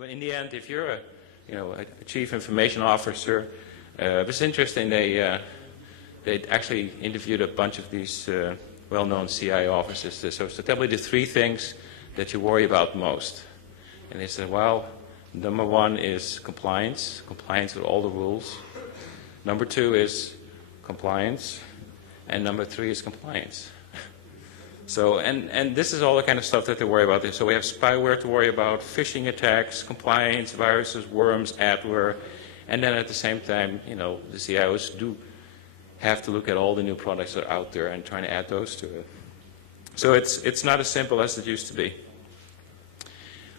So in the end, if you're a chief information officer, it was interesting. They actually interviewed a bunch of these well-known CIO officers. So tell me the three things that you worry about most. And they said, well, number one is compliance with all the rules. Number two is compliance. And number three is compliance. So, and this is all the kind of stuff that they worry about. So we have spyware to worry about, phishing attacks, compliance, viruses, worms, adware. And then at the same time, the CIOs do have to look at all the new products that are out there and trying to add those to it. So it's not as simple as it used to be.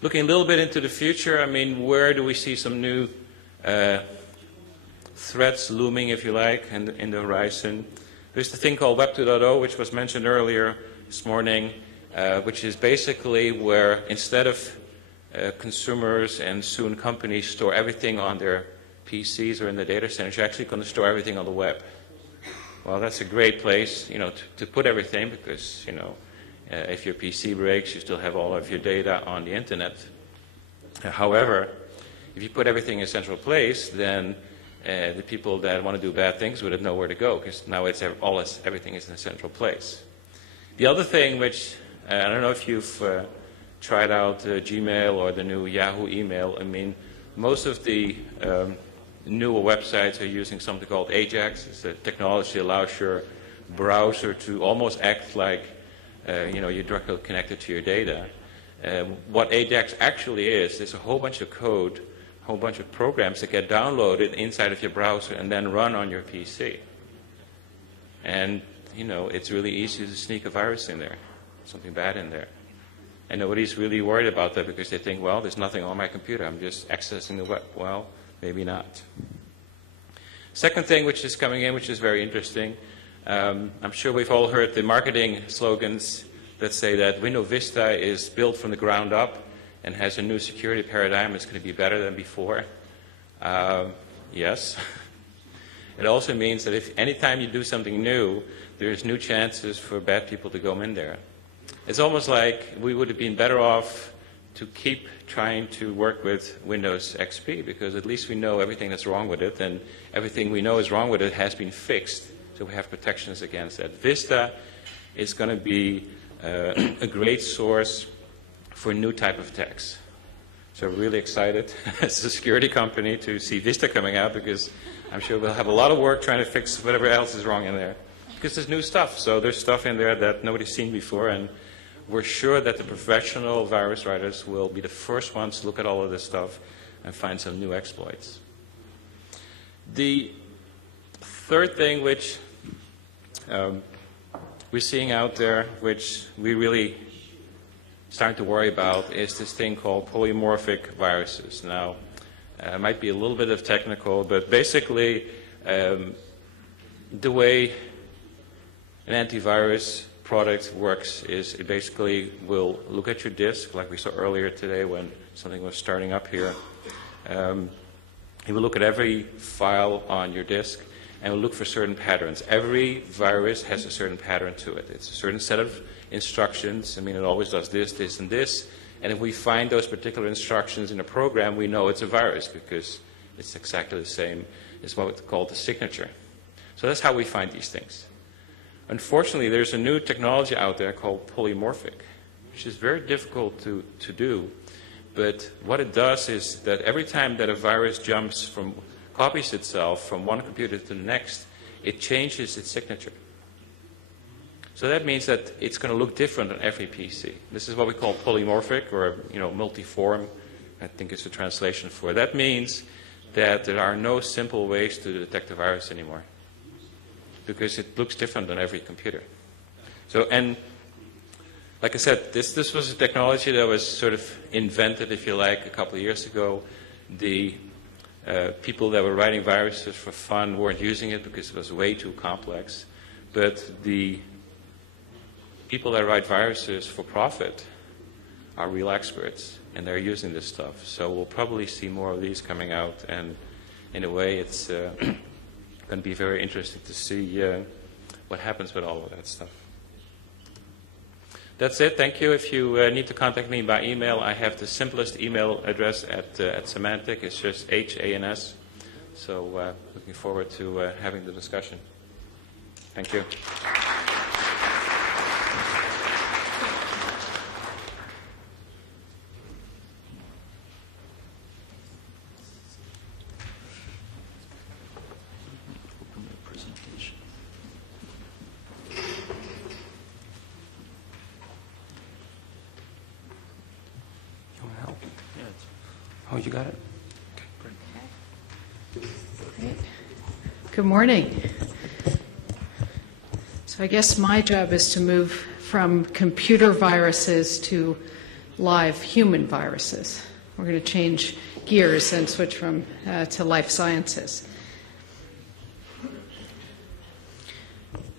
Looking a little bit into the future, where do we see some new threats looming, if you like, in the horizon? There's the thing called Web 2.0, which was mentioned earlier this morning, which is basically where instead of consumers and soon companies store everything on their PCs or in the data centers, you're actually going to store everything on the web. Well, that's a great place, to put everything because, if your PC breaks, you still have all of your data on the internet. However, if you put everything in a central place, then the people that want to do bad things would have nowhere to go because now everything is in a central place. The other thing, which I don't know if you've tried out Gmail or the new Yahoo email. Most of the newer websites are using something called Ajax. It's a technology that allows your browser to almost act like you're directly connected to your data. What Ajax actually is a whole bunch of code, a whole bunch of programs that get downloaded inside of your browser and then run on your PC. And, it's really easy to sneak a virus in there, something bad in there. And nobody's really worried about that because they think, well, there's nothing on my computer. I'm just accessing the web. Well, maybe not. Second thing which is coming in, which is very interesting, I'm sure we've all heard the marketing slogans that say that Windows Vista is built from the ground up and has a new security paradigm. It's going to be better than before. Yes. It also means that if anytime you do something new, there's new chances for bad people to go in there. It's almost like we would have been better off to keep trying to work with Windows XP because at least we know everything that's wrong with it, and everything we know is wrong with it has been fixed, so we have protections against that. Vista is going to be a great source for new type of attacks. So we're really excited as a security company to see Vista coming out because I'm sure we'll have a lot of work trying to fix whatever else is wrong in there. Because there's new stuff, so there's stuff in there that nobody's seen before, and we're sure that the professional virus writers will be the first ones to look at all of this stuff and find some new exploits. The third thing which we're seeing out there, which we really starting to worry about, is this thing called polymorphic viruses. Now, it might be a little bit of technical, but basically the way an antivirus product works is it basically will look at your disk, like we saw earlier today when something was starting up here. It will look at every file on your disk and will look for certain patterns. Every virus has a certain pattern to it. It's a certain set of instructions. It always does this, this, and this. And if we find those particular instructions in a program, we know it's a virus because it's exactly the same as what we call the signature. So that's how we find these things. Unfortunately, there's a new technology out there called polymorphic, which is very difficult to do. But what it does is that every time that a virus copies itself from one computer to the next, it changes its signature. So that means that it's going to look different on every PC. This is what we call polymorphic, or multiform, I think it's a translation for it. That means that there are no simple ways to detect a virus anymore, because it looks different on every computer. So, and like I said, this was a technology that was sort of invented, if you like, a couple of years ago. The people that were writing viruses for fun weren't using it because it was way too complex. But the people that write viruses for profit are real experts, and they're using this stuff. So we'll probably see more of these coming out, and in a way it's going to be very interesting to see what happens with all of that stuff. That's it. Thank you. If you need to contact me by email, I have the simplest email address at Symantec. It's just HANS. So looking forward to having the discussion. Thank you. Oh, you got it? Great. Good morning. So I guess my job is to move from computer viruses to live human viruses. We're going to change gears and switch from to life sciences.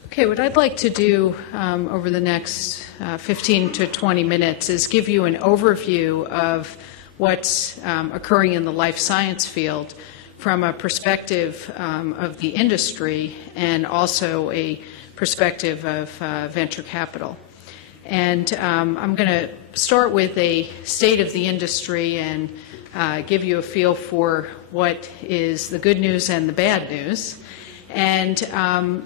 Okay, what I'd like to do over the next 15 to 20 minutes is give you an overview of what's occurring in the life science field from a perspective of the industry and also a perspective of venture capital. And I'm going to start with a state of the industry and give you a feel for what is the good news and the bad news, and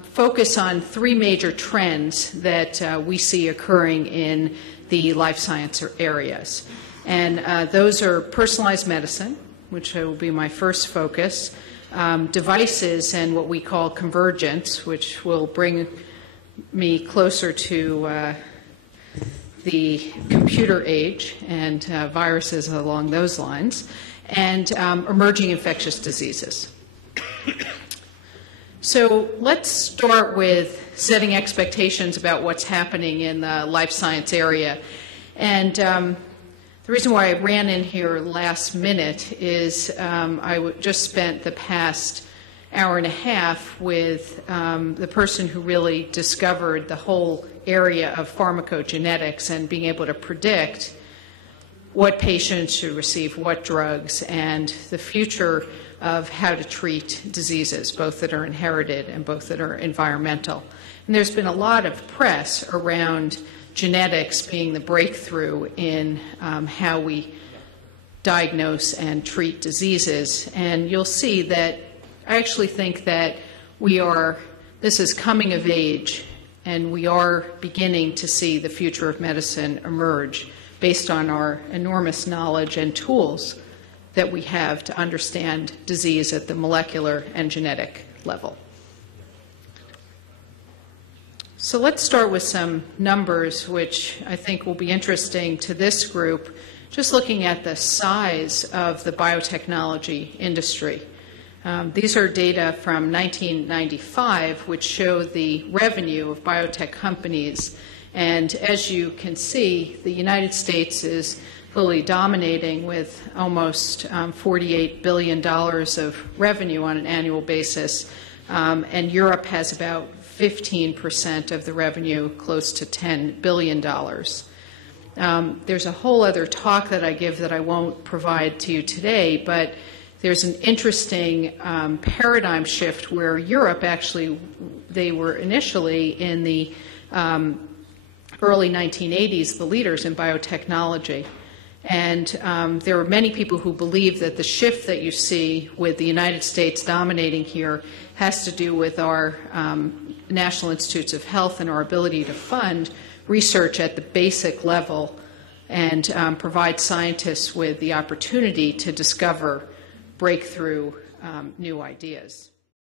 focus on three major trends that we see occurring in the life science areas. And those are personalized medicine, which will be my first focus, devices and what we call convergence, which will bring me closer to the computer age and viruses along those lines, and emerging infectious diseases. So let's start with setting expectations about what's happening in the life science area. And the reason why I ran in here last minute is I just spent the past hour and a half with the person who really discovered the whole area of pharmacogenetics and being able to predict what patients should receive what drugs and the future of how to treat diseases, both that are inherited and both that are environmental. And there's been a lot of press around genetics being the breakthrough in how we diagnose and treat diseases. And you'll see that I actually think that this is coming of age, and we are beginning to see the future of medicine emerge based on our enormous knowledge and tools that we have to understand disease at the molecular and genetic level. So let's start with some numbers, which I think will be interesting to this group, just looking at the size of the biotechnology industry. These are data from 1995, which show the revenue of biotech companies. And as you can see, the United States is fully dominating with almost $48 billion of revenue on an annual basis. And Europe has about 15% of the revenue, close to $10 billion. There's a whole other talk that I give that I won't provide to you today, but there's an interesting paradigm shift where Europe actually, they were initially in the early 1980s the leaders in biotechnology. And there are many people who believe that the shift that you see with the United States dominating here has to do with our National Institutes of Health and our ability to fund research at the basic level and provide scientists with the opportunity to discover breakthrough new ideas.